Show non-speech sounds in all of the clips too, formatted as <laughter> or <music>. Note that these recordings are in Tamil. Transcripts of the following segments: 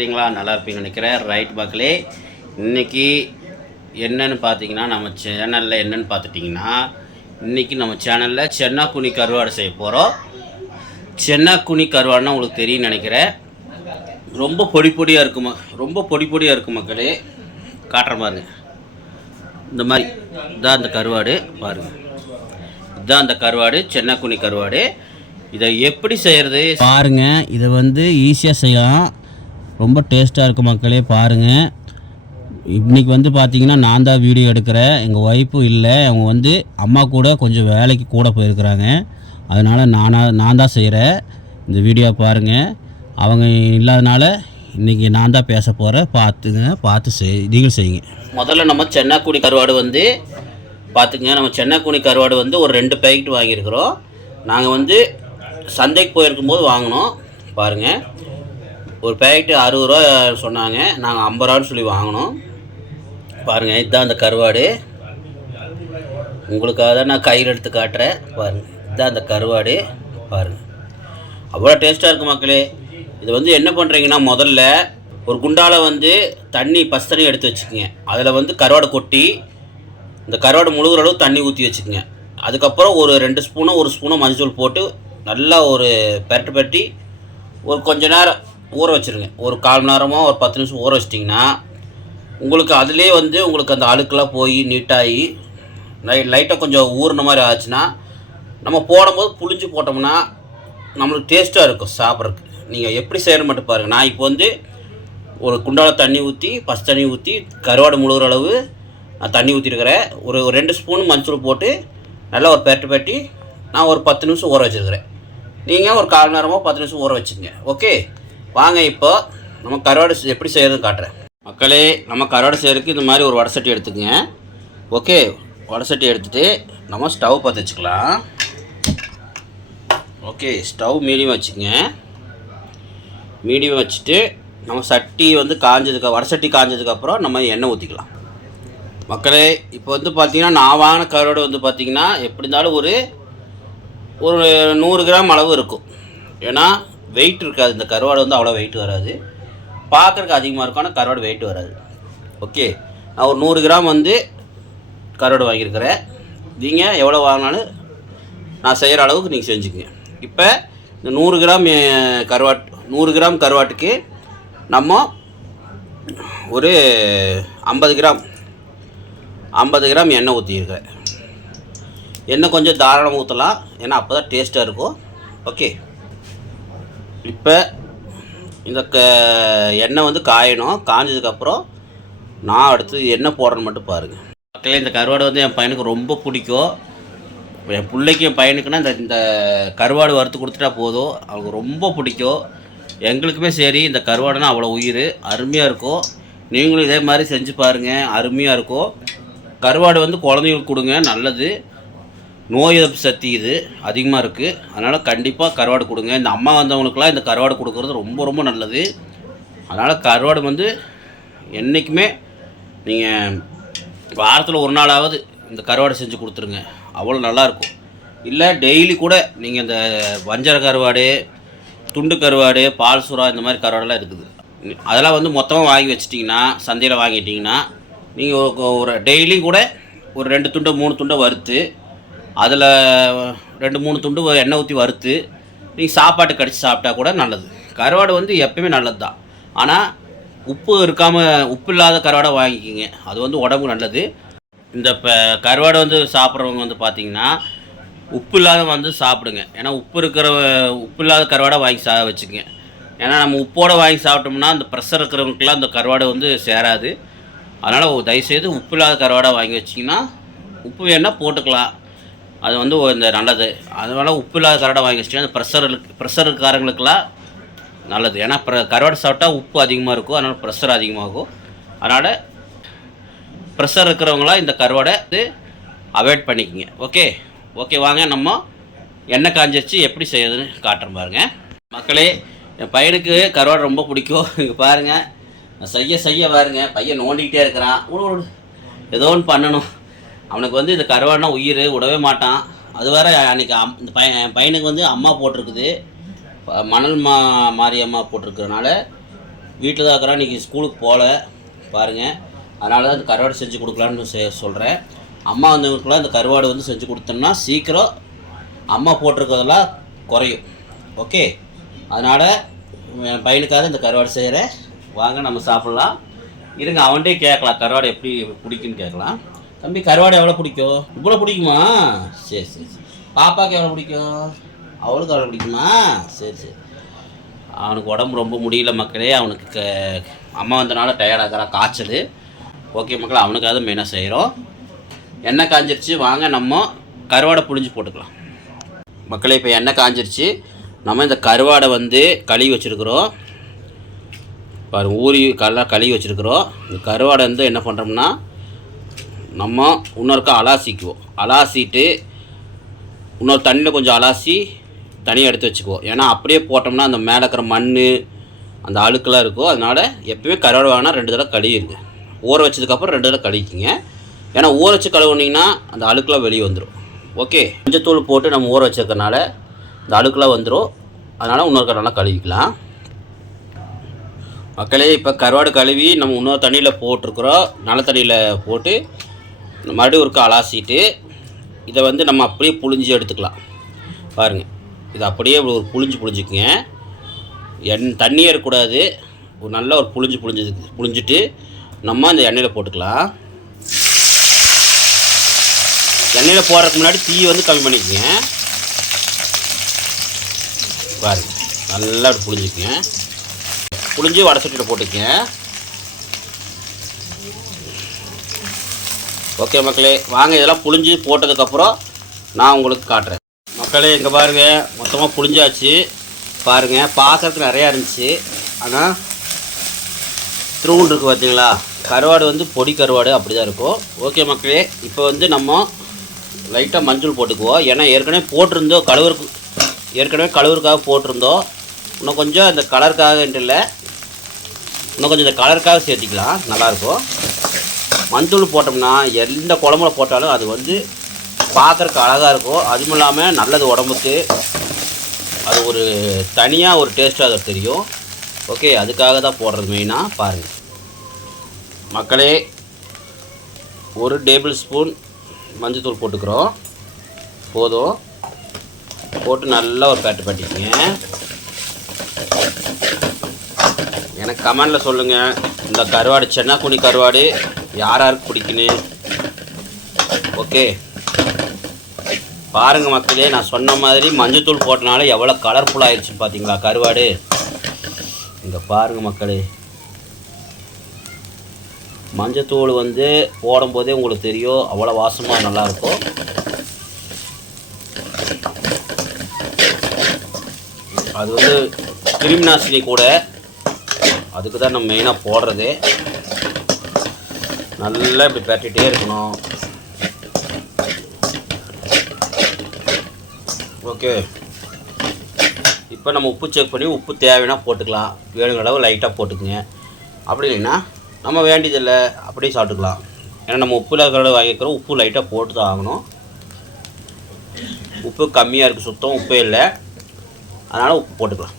இருக்கிறீங்களா நல்லா இருப்பீங்கன்னு நினைக்கிறேன். ரைட் மக்களே இன்னைக்கு என்னன்னு பார்த்தீங்கன்னா நம்ம சேனலில் என்னன்னு பார்த்துட்டிங்கன்னா இன்றைக்கி நம்ம சேனலில் சென்னா குனி கருவாடு செய்ய போகிறோம் சென்னா குனி கருவாடுனா உங்களுக்கு தெரியும்னு நினைக்கிறேன். ரொம்ப பொடி பொடியாக இருக்குமா ரொம்ப பொடி பொடியாக இருக்கும் மக்களே. காட்டுற பாருங்க. இந்த மாதிரி. இதான் அந்த கருவாடு. பாருங்கள் இதுதான் அந்த கருவாடு. சென்னா குனி கருவாடு. இதை எப்படி செய்கிறது பாருங்கள் இதை வந்து ஈஸியாக செய்யலாம். ரொம்ப டேஸ்ட்டாக இருக்கும் மக்களே பாருங்கள் இன்றைக்கி வந்து பார்த்தீங்கன்னா நான் தான் வீடியோ எடுக்கிறேன். எங்கள் ஒய்ஃபும் இல்லை. அவங்க வந்து அம்மா கூட கொஞ்சம் வேலைக்கு கூட போயிருக்கிறாங்க. அதனால் நானாக நான் தான் செய்கிறேன் இந்த வீடியோ பாருங்கள் அவங்க இல்லாதனால இன்றைக்கி நான் தான் பேச போகிறேன் பார்த்துங்க பார்த்து செய் நீங்கள் செய்யுங்க. முதல்ல நம்ம சென்னாக்குடி கருவாடு வந்து பார்த்துங்க நம்ம சென்னாக்குடி கருவாடு வந்து ஒரு ரெண்டு பேக்கெட் வாங்கியிருக்கிறோம். நாங்கள் வந்து சந்தைக்கு போயிருக்கும்போது வாங்கினோம். பாருங்கள் ஒரு பேக்கெட்டு அறுபது ரூபா சொன்னாங்க. நாங்கள் ஐம்பது ரூபான்னு சொல்லி வாங்கினோம். பாருங்கள் இதுதான் அந்த கருவாடு. உங்களுக்காக தான் நான் கையில் எடுத்து காட்டுறேன். பாருங்கள் இதுதான் அந்த கருவாடு. பாருங்கள் அவ்வளோ டேஸ்ட்டாக இருக்குது மக்களே. இது வந்து என்ன பண்ணுறீங்கன்னா முதல்ல ஒரு குண்டால் வந்து தண்ணி பஸ் தண்ணி எடுத்து வச்சுக்கோங்க. அதில் வந்து கருவாடை கொட்டி இந்த கருவாடு முழுகிற அளவு தண்ணி ஊற்றி வச்சுக்கோங்க. அதுக்கப்புறம் ஒரு ரெண்டு ஸ்பூனோ ஒரு ஸ்பூனோ மஞ்சள் போட்டு நல்லா ஒரு பெரட்டு பெரட்டி ஒரு கொஞ்ச நேரம் ஊற வச்சுருங்க. ஒரு கால் மணி நேரமோ ஒரு பத்து நிமிஷம் ஊற வச்சிட்டிங்கன்னா உங்களுக்கு அதிலே வந்து உங்களுக்கு அந்த அழுக்கெல்லாம் போய் நீட்டாகி லை லைட்டாக கொஞ்சம் ஊறின மாதிரி ஆச்சுன்னா நம்ம போடும்போது புளிஞ்சு போட்டோம்னா நம்மளுக்கு டேஸ்ட்டாக இருக்கும் சாப்பிட்றதுக்கு. நீங்கள் எப்படி செய்யணும் மட்டும் பாருங்கள் நான் இப்போ வந்து ஒரு குண்டால தண்ணி ஊற்றி பஸ் தண்ணி ஊற்றி கருவாடு முழுகிற அளவு நான் தண்ணி ஊற்றிருக்கிறேன் ஒரு ஒரு ரெண்டு ஸ்பூன் மஞ்சள் போட்டு நல்லா ஒரு பெரட்டு பெட்டி நான் ஒரு பத்து நிமிஷம் ஊற வச்சுருக்கிறேன். நீங்கள் ஒரு கால் நேரமோ பத்து நிமிஷம் ஊற வச்சுங்க ஓகே? வாங்க இப்போ நம்ம கருவாடு எப்படி செய்கிறது காட்டுறேன். மக்களே நம்ம கருவாடு செய்கிறதுக்கு இந்த மாதிரி ஒரு வடை சட்டி எடுத்துக்கங்க. ஓகே வடை சட்டி எடுத்துகிட்டு நம்ம ஸ்டவ் பற்ற வச்சுக்கலாம். ஓகே ஸ்டவ் மீடியம் வச்சுக்கங்க. மீடியம் வச்சுட்டு நம்ம சட்டி வந்து காஞ்சதுக்கு வடை சட்டி காஞ்சதுக்கப்புறம் நம்ம எண்ணெய் ஊற்றிக்கலாம் மக்களே இப்போ வந்து பார்த்திங்கன்னா நான் வாங்கின கருவாடு வந்து பார்த்தீங்கன்னா எப்படி இருந்தாலும் ஒரு ஒரு நூறு கிராம் அளவு இருக்கும். ஏன்னா வெயிட் இருக்காது. இந்த கருவாடு வந்து அவ்வளோ வெயிட் வராது. பார்க்குறக்கு அதிகமாக இருக்கும். ஆனால் கருவாடு வெயிட் வராது. ஓகே நான் ஒரு நூறு கிராம் வந்து கருவாடு வாங்கியிருக்கிறேன். நீங்கள் எவ்வளோ வாங்கினாலும் நான் செய்கிற அளவுக்கு நீங்கள் செஞ்சுக்கங்க. இப்போ இந்த நூறு கிராம் கருவாட்டு கருவாட் நூறு கிராம் கருவாட்டுக்கு நம்ம ஒரு ஐம்பது கிராம் ஐம்பது கிராம் எண்ணெய் ஊற்றியிருக்கேன் எண்ணெய் கொஞ்சம் தாராளமாக ஊற்றலாம் ஏன்னா அப்போ தான் டேஸ்ட்டாக இருக்கும். ஓகே இப்போ இந்த க எண்ணெய் வந்து காயணும். காஞ்சதுக்கப்புறம் நான் அடுத்து எண்ணெய் போடுறேன்னு மட்டும் பாருங்கள் மக்களே இந்த கருவாடு வந்து என் பையனுக்கு ரொம்ப பிடிக்கும். என் பிள்ளைக்கு என் பையனுக்குன்னா இந்த இந்த கருவாடு வறுத்து கொடுத்துட்டா போதும். அவனுக்கு ரொம்ப பிடிக்கும். எங்களுக்குமே சரி இந்த கருவாடுனா அவ்வளோ உயிர். அருமையாக இருக்கும். நீங்களும் இதே மாதிரி செஞ்சு பாருங்கள் அருமையாக இருக்கும். கருவாடு வந்து குழந்தைங்களுக்கு கொடுங்க. நல்லது. நோய் எதிர்ப்பு சக்தி இது அதிகமாக இருக்குது அதனால் கண்டிப்பாக கருவாடு கொடுங்க. இந்த அம்மா வந்தவங்களுக்குலாம் இந்த கருவாடு கொடுக்குறது ரொம்ப ரொம்ப நல்லது. அதனால் கருவாடு வந்து என்றைக்குமே நீங்கள் வாரத்தில் ஒரு நாளாவது இந்த கருவாடு செஞ்சு கொடுத்துருங்க. அவ்வளோ நல்லாயிருக்கும் இல்லை டெய்லி கூட நீங்கள் இந்த வஞ்சர கருவாடு துண்டு கருவாடு பால் சுறா இந்த மாதிரி கருவாடெல்லாம் இருக்குது. அதெல்லாம் வந்து மொத்தமாக வாங்கி வச்சிட்டிங்கன்னா சந்தையில் வாங்கிட்டிங்கன்னா நீங்கள் ஒரு டெய்லி கூட ஒரு ரெண்டு துண்டை மூணு துண்டை வறுத்து அதில் ரெண்டு மூணு துண்டு எண்ணெய் ஊற்றி வறுத்து நீங்கள் சாப்பாட்டு கடிச்சு சாப்பிட்டா கூட நல்லது. கருவாடு வந்து எப்பயுமே நல்லது தான் ஆனால் உப்பு இருக்காமல் உப்பு இல்லாத கருவாடை வாங்கிக்கிங்க. அது வந்து உடம்புக்கு நல்லது. இந்த இப்போ கருவாடை வந்து சாப்பிட்றவங்க வந்து பார்த்திங்கன்னா உப்பு இல்லாத வந்து சாப்பிடுங்க. ஏன்னா உப்பு இருக்கிற உப்பு இல்லாத கருவாடை வாங்கி சா வச்சுக்கங்க. ஏன்னா நம்ம உப்போட வாங்கி சாப்பிட்டோம்னா அந்த ப்ரெஷர் இருக்கிறவங்களுக்குலாம் அந்த கருவாடை வந்து சேராது. அதனால் தயவுசெய்து உப்பு இல்லாத கருவாடை வாங்கி வச்சிங்கன்னா உப்பு வேணால் போட்டுக்கலாம். அது வந்து இந்த நல்லது. அதனால உப்பு இல்லாத கரடை வாங்கி வச்சிங்கன்னா அந்த ப்ரெஷர் ப்ரெஷர் இருக்காரங்களுக்கெல்லாம் நல்லது. ஏன்னா ப்ர கருவாடு சாப்பிட்டா உப்பு அதிகமாக இருக்கும். அதனால் ப்ரெஷர் அதிகமாகும். அதனால் ப்ரெஷர் இருக்கிறவங்களாம் இந்த கருவாடை இது அவாய்ட் பண்ணிக்கங்க. ஓகே ஓகே வாங்க. நம்ம எண்ணெய் காஞ்சிச்சு எப்படி செய்யறதுன்னு காட்டுறேன் பாருங்க. மக்களே என் பையனுக்கு கருவாடு ரொம்ப பிடிக்கும். <laughs> இங்கே பாருங்கள் செய்ய செய்ய பாருங்கள் பையன் நோண்டிக்கிட்டே இருக்கிறான். ஏதோ ஒன்று பண்ணணும். அவனுக்கு வந்து இந்த கருவாடுனா உயிர் விடவே மாட்டான். அது வேற அன்னைக்கு அம் இந்த பையன் என் பையனுக்கு வந்து அம்மா போட்டிருக்குது. மணல் மா மாரியம்மா போட்டிருக்கிறனால வீட்டில் தான் இருக்கிறான். இன்றைக்கி ஸ்கூலுக்கு போகல பாருங்கள் அதனால தான் இந்த கருவாடு செஞ்சு கொடுக்கலான்னு சொல்கிறேன் அம்மா வந்தவங்களுக்குலாம் இந்த கருவாடு வந்து செஞ்சு கொடுத்தோம்னா சீக்கிரம் அம்மா போட்டிருக்கிறதெல்லாம் குறையும். ஓகே? அதனால் என் பையனுக்காக இந்த கருவாடு செய்கிறேன் வாங்க நம்ம சாப்பிட்லாம். இருங்க அவன்கிட்டே கேட்கலாம் கருவாடு எப்படி பிடிக்குன்னு கேட்கலாம். தம்பி கருவாடு எவ்வளோ பிடிக்கும்? இவ்வளோ பிடிக்குமா? சரி சரி சரி. பாப்பாவுக்கு எவ்வளோ பிடிக்கும்? அவளுக்கு எவ்வளோ பிடிக்குமா? சரி சரி. அவனுக்கு உடம்பு ரொம்ப முடியல மக்களே. அவனுக்கு க அம்மா வந்தனால டயர்டாகிறான் காய்ச்சல். ஓகே மக்கள் அவனுக்காக மெயினாக செய்கிறோம் எண்ணெய் காஞ்சிருச்சு வாங்க நம்ம கருவாடை புழிஞ்சு போட்டுக்கலாம். மக்களே இப்போ எண்ணெய் காஞ்சிருச்சு. நம்ம இந்த கருவாடை வந்து கழுவி வச்சுருக்குறோம். பாரு ஊறி கல்லா கழுவி வச்சுருக்குறோம். இந்த கருவாடை வந்து என்ன பண்ணுறோம்னா நம்ம இன்னொருக்கா அலாசிக்குவோம். அலாசிட்டு இன்னொரு தண்ணியில் கொஞ்சம் அலாசி தனியாக எடுத்து வச்சுக்குவோம். ஏன்னா அப்படியே போட்டோம்னா அந்த மேலே இருக்கிற மண் அந்த அழுக்கெல்லாம் இருக்கும். அதனால் எப்பயுமே கருவாடு வாங்கினா ரெண்டு தடவை கழுவிடுங்க. ஊற வச்சதுக்கப்புறம் ரெண்டு தடவை கழுவிக்கிங்க. ஏன்னா ஊற வச்சு கழுவுனீங்கன்னா அந்த அழுக்கெல்லாம் வெளியே வந்துடும் ஓகே? மஞ்சத்தூள் போட்டு நம்ம ஊற வச்சிருக்கனால இந்த அழுக்கெல்லாம் வந்துடும் அதனால் இன்னொரு நல்லா கழுவிக்கலாம். மக்களே இப்போ கருவாடு கழுவி நம்ம இன்னொரு தண்ணியில் போட்டிருக்குறோம். நல்ல தண்ணியில் போட்டு மறுபடியும் ஒருக்கா அலாசிட்டு இதை வந்து நம்ம அப்படியே புழிஞ்சு எடுத்துக்கலாம். பாருங்கள் இது அப்படியே ஒரு புழிஞ்சு புழிஞ்சுக்குங்க. எண் தண்ணியே இருக்கக்கூடாது ஒரு நல்ல ஒரு புழிஞ்சு புழிஞ்சு புழிஞ்சிட்டு நம்ம அந்த எண்ணெயில் போட்டுக்கலாம். எண்ணெயில் போடுறதுக்கு முன்னாடி தீ வந்து கம்மி பண்ணிக்கோங்க. பாருங்கள் நல்லா புழிஞ்சுக்குங்க. புழிஞ்சு வடை சட்டியில் போட்டுக்கங்க. ஓகே மக்களே வாங்க இதெல்லாம் புழிஞ்சு போட்டதுக்கப்புறம் நான் உங்களுக்கு காட்டுறேன். மக்களே இங்கே பாருங்க மொத்தமாக புழிஞ்சாச்சு. பாருங்கள் பார்க்கறதுக்கு நிறையா இருந்துச்சு. ஆனால் திருவுண்டு இருக்குது பார்த்தீங்களா கருவாடு வந்து பொடி கருவாடு அப்படி தான் இருக்கும். ஓகே மக்களே இப்போ வந்து நம்ம லைட்டாக மஞ்சள் போட்டுக்குவோம். ஏன்னா ஏற்கனவே போட்டிருந்தோம் கழுவுருக்கு ஏற்கனவே கழுவருக்காக போட்டிருந்தோம். இன்னும் கொஞ்சம் இந்த கலருக்காகன்ட்டு இல்லை. இன்னும் கொஞ்சம் இந்த கலருக்காக சேர்த்திக்கலாம். நல்லாயிருக்கும் மஞ்சள் போட்டோம்னா எந்த குழம்புல போட்டாலும் அது வந்து பார்க்குறக்கு அழகாக இருக்கும். அதுவும் இல்லாமல் நல்லது உடம்புக்கு. அது ஒரு தனியாக ஒரு டேஸ்ட்டாக அது தெரியும். ஓகே அதுக்காக தான் போடுறது மெயினாக பாருங்கள் மக்களே ஒரு டேபிள் ஸ்பூன் மஞ்சத்தூள் போட்டுக்கிறோம். போதும். போட்டு நல்லா ஒரு பேட்டு பட்டிக்குங்க எனக்கு கமெண்டில் சொல்லுங்கள் இந்த கருவாடு சென்னாக்குனி கருவாடு யார் யாருக்கு பிடிக்கணும் ஓகே. பாருங்கள் மக்களே நான் சொன்ன மாதிரி மஞ்சத்தூள் போட்டனால எவ்வளோ கலர்ஃபுல் ஆயிடுச்சு பார்த்தீங்களா கருவாடு? இங்கே பாருங்கள் மக்களே. மஞ்சத்தூள் வந்து போடும்போதே உங்களுக்கு தெரியும் அவ்வளோ வாசமாக நல்லாயிருக்கும் அது வந்து கிருமி நாசினி கூட அதுக்கு தான் நம்ம மெயினாக போடுறது. நல்லா இப்படி பரட்டிகிட்டே இருக்கணும். ஓகே இப்போ நம்ம உப்பு செக் பண்ணி உப்பு தேவைன்னா போட்டுக்கலாம். வேணுங்கிற அளவு லைட்டாக போட்டுக்குங்க. அப்படி இல்லைன்னா நம்ம வேண்டியதில்லை அப்படியே சாப்பிட்டுக்கலாம். ஏன்னா நம்ம உப்பு இல்லாத வாங்கிக்கிறோம் உப்பு லைட்டாக போட்டு தான் ஆகணும். உப்பு கம்மியாக இருக்குது சுத்தம் உப்பே இல்லை. அதனால் உப்பு போட்டுக்கலாம்.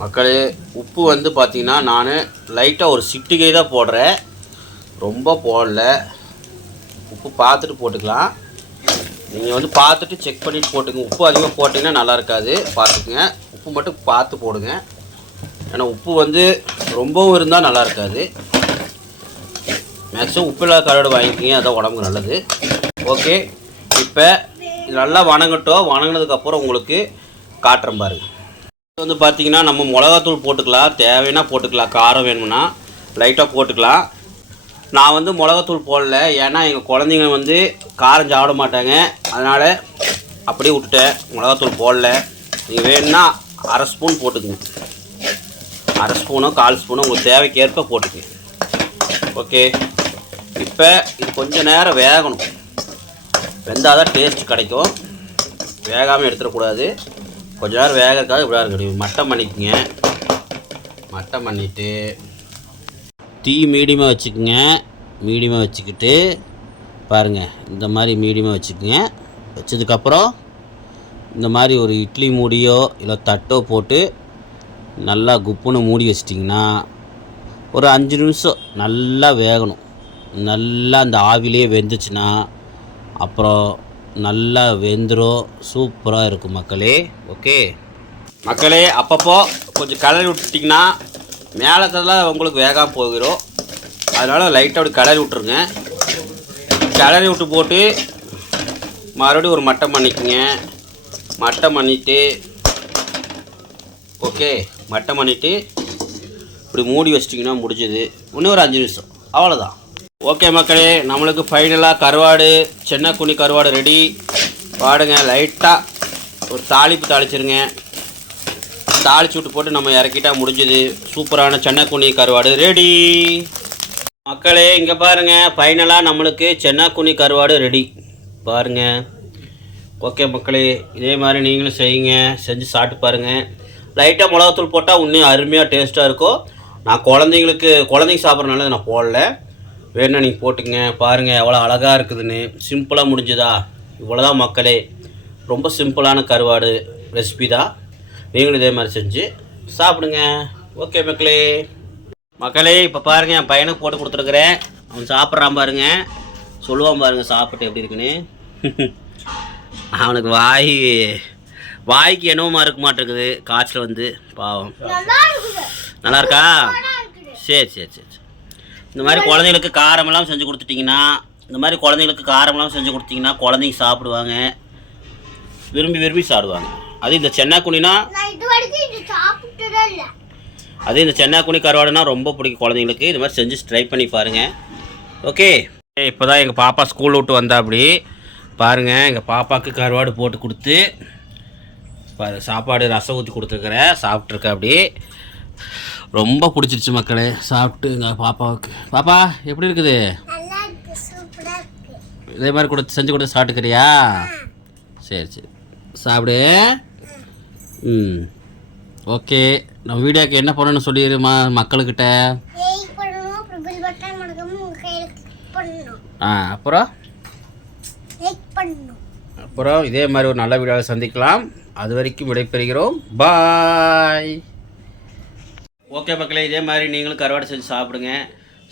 மக்களே உப்பு வந்து பார்த்திங்கன்னா நான் லைட்டாக ஒரு சிட்டிகை தான் போடுறேன். ரொம்ப போடல. உப்பு பார்த்துட்டு போட்டுக்கலாம். நீங்கள் வந்து பார்த்துட்டு செக் பண்ணிட்டு போட்டுங்க. உப்பு அதிகமாக போட்டிங்கன்னா நல்லா இருக்காது. பார்த்துக்குங்க. உப்பு மட்டும் பார்த்து போடுங்க. ஏன்னா உப்பு வந்து ரொம்பவும் இருந்தால் நல்லா இருக்காது. மேக்ஸிமம் உப்பு இல்லாத கருவாடு வாங்கிக்கிங்க. அதான் உடம்புக்கு நல்லது. ஓகே இப்போ நல்லா வணங்கட்டும். வணங்கினதுக்கப்புறம் உங்களுக்கு காட்டுறேன் பாருங்கள் வந்து பார்த்தீங்கன்னா நம்ம மிளகாத்தூள் போட்டுக்கலாம். தேவைன்னா போட்டுக்கலாம். காரம் வேணும்னா லைட்டாக போட்டுக்கலாம். நான் வந்து மிளகாத்தூள் போடல. ஏன்னா எங்கள் குழந்தைங்க வந்து காரம் சாப்பிட மாட்டாங்க. அதனால் அப்படியே விட்டுட்டேன். மிளகாத்தூள் போடல. நீங்கள் வேணும்னா அரை ஸ்பூன் போட்டுக்குங்க. அரை ஸ்பூனோ கால் ஸ்பூனோ உங்களுக்கு தேவைக்கேற்ப போட்டுக்குங்க. ஓகே இப்போ இது கொஞ்சம் நேரம் வேகணும். வெந்தால் தான் டேஸ்ட் கிடைக்கும். வேகாமல் எடுத்துடக்கூடாது. கொஞ்ச நேரம் வேகக்காக இப்படி இருக்கணும் மட்டம் பண்ணிக்கோங்க. மட்டம் பண்ணிவிட்டு டீ மீடியமாக வச்சுக்கோங்க. மீடியமாக வச்சுக்கிட்டு பாருங்கள் இந்த மாதிரி மீடியமாக வச்சுக்கோங்க. வச்சதுக்கப்புறம் இந்த மாதிரி ஒரு இட்லி மூடியோ இல்லை தட்டோ போட்டு நல்லா குப்புன்னு மூடி வச்சிட்டிங்கன்னா ஒரு அஞ்சு நிமிஷம் நல்லா வேகணும். நல்லா அந்த ஆவிலே வெந்துச்சுன்னா அப்புறம் நல்லா வெந்துடும் சூப்பராக இருக்கும் மக்களே. ஓகே? மக்களே அப்பப்போ கொஞ்சம் கலரி விட்டுட்டிங்கன்னா மேலத்தெல்லாம் உங்களுக்கு வேகாமல் போகிறோம் அதனால் லைட்டாக அப்படி கலரி விட்ருங்க கலரி விட்டு போட்டு மறுபடியும் ஒரு மட்டம் பண்ணிக்கோங்க. மட்டம் பண்ணிவிட்டு ஓகே? மட்டம் பண்ணிவிட்டு இப்படி மூடி வச்சிட்டிங்கன்னா முடிஞ்சது. இன்னும் ஒரு அஞ்சு நிமிஷம். அவ்வளோதான் ஓகே மக்களே நம்மளுக்கு ஃபைனலாக கருவாடு சென்னை குனி கருவாடு ரெடி பாடுங்க லைட்டாக ஒரு தாளிப்பு தாளிச்சிருங்க. தாளிச்சு விட்டு போட்டு நம்ம இறக்கிட்டா முடிஞ்சுது. சூப்பரான சென்னை குனி கருவாடு ரெடி மக்களே இங்கே பாருங்க ஃபைனலாக நம்மளுக்கு சென்னா குனி கருவாடு ரெடி பாருங்க. ஓகே மக்களே இதே மாதிரி நீங்களும் செய்யுங்க. செஞ்சு சாப்பிட்டு பாருங்கள் லைட்டாக மிளகாத்தூள் போட்டால் இன்னும் அருமையாக டேஸ்ட்டாக இருக்கும். நான் குழந்தைங்களுக்கு குழந்தைங்க சாப்பிட்றனால நான் போடல. வேணா நீங்கள் போட்டுங்க பாருங்கள் எவ்வளோ அழகாக இருக்குதுன்னு. சிம்பிளாக முடிஞ்சுதா? இவ்வளோதான் மக்களே. ரொம்ப சிம்பிளான கருவாடு ரெசிபி தான். நீங்களும் இதே மாதிரி செஞ்சு சாப்பிடுங்க. ஓகே மக்களே. மக்களே இப்போ பாருங்க என் பையனுக்கு போட்டு கொடுத்துருக்குறேன். அவன் சாப்பிட்றான் பாருங்க. சொல்லுவான் பாருங்க சாப்பிட்டு எப்படி இருக்குன்னு. அவனுக்கு வாய் வாய்க்கு என்னவுமா இருக்க மாட்டேங்குது. காய்ச்சல் வந்து பாவம். நல்லா இருக்கா? சரி சரி சரி. இந்த மாதிரி குழந்தைங்களுக்கு காரமெல்லாம் செஞ்சு கொடுத்துட்டிங்கன்னா இந்த மாதிரி குழந்தைங்களுக்கு காரமெல்லாம் செஞ்சு கொடுத்தீங்கன்னா குழந்தைங்க சாப்பிடுவாங்க. விரும்பி விரும்பி சாப்பிடுவாங்க. அது இந்த சென்னா குனினா நான் இது வரைக்கும் இது சாப்பிட்டதே இல்லை. அதே இந்த சென்னா குனி கருவாடுனா ரொம்ப பிடிக்கும் குழந்தைங்களுக்கு. இது மாதிரி செஞ்சு ட்ரை பண்ணி பாருங்கள் ஓகே இப்போ தான் எங்கள் பாப்பா ஸ்கூல் விட்டு வந்தா அப்படி. பாருங்கள் எங்கள் பாப்பாவுக்கு கருவாடு போட்டு கொடுத்து பாரு சாப்பாடு ரசம் ஊற்றி கொடுத்துருக்குறேன் சாப்பிட்ருக்க அப்படி. ரொம்ப பிடிச்சிருச்சு மக்களே. சாப்பிட்டு எங்கள் பாப்பாவுக்கு. பாப்பா எப்படி இருக்குது? இதே மாதிரி கொடுத்து செஞ்சு கொடுத்து சாப்பிட்டுக்கிறியா? சரி சரி. சாப்பிடு. ம். ஓகே. நம்ம வீடியோக்கு என்ன பண்ணணும்னு சொல்லிடுமா மக்கள்கிட்ட? ஆ அப்புறம்? அப்புறம் இதே மாதிரி ஒரு நல்ல வீடியோவை சந்திக்கலாம். அது வரைக்கும் விடைபெறுகிறோம். பாய். ஓகே மக்களே இதே மாதிரி நீங்களும் கருவாடு செஞ்சு சாப்பிடுங்க.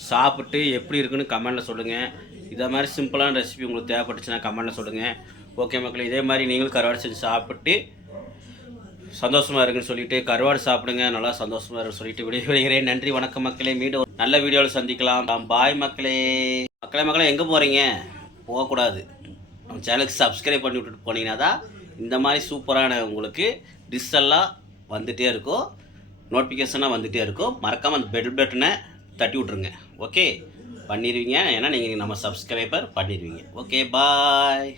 சாப்பிட்டு எப்படி இருக்குன்னு கமெண்டில் சொல்லுங்கள் இதே மாதிரி சிம்பிளான ரெசிபி உங்களுக்கு தேவைப்பட்டுச்சுன்னா கமெண்டில் சொல்லுங்கள் ஓகே மக்களே இதே மாதிரி நீங்களும் கருவாடு செஞ்சு சாப்பிட்டு சந்தோஷமாக இருக்குன்னு சொல்லிட்டு கருவாடு சாப்பிடுங்க. நல்லா சந்தோஷமாக இருக்குன்னு சொல்லிட்டு விடைபெறுகிறேன். நன்றி வணக்கம் மக்களே. மீண்டும் நல்ல வீடியோவில் சந்திக்கலாம். பாய் மக்களே. மக்களே மக்களே எங்கே போகிறீங்க போகக்கூடாது. நம்ம சேனலுக்கு சப்ஸ்கிரைப் பண்ணி விட்டுட்டு போனீங்கன்னா தான் இந்த மாதிரி சூப்பரான உங்களுக்கு டிஷ் எல்லாம் வந்துகிட்டே இருக்கும். நோட்டிஃபிகேஷனாக வந்துகிட்டே இருக்கும். மறக்காமல் அந்த பெல் பட்டனை தட்டி விட்ருங்க ஓகே பண்ணிடுவீங்க ஏன்னா நீங்கள் நம்ம சப்ஸ்கிரைபர் பண்ணிடுவீங்க ஓகே பாய்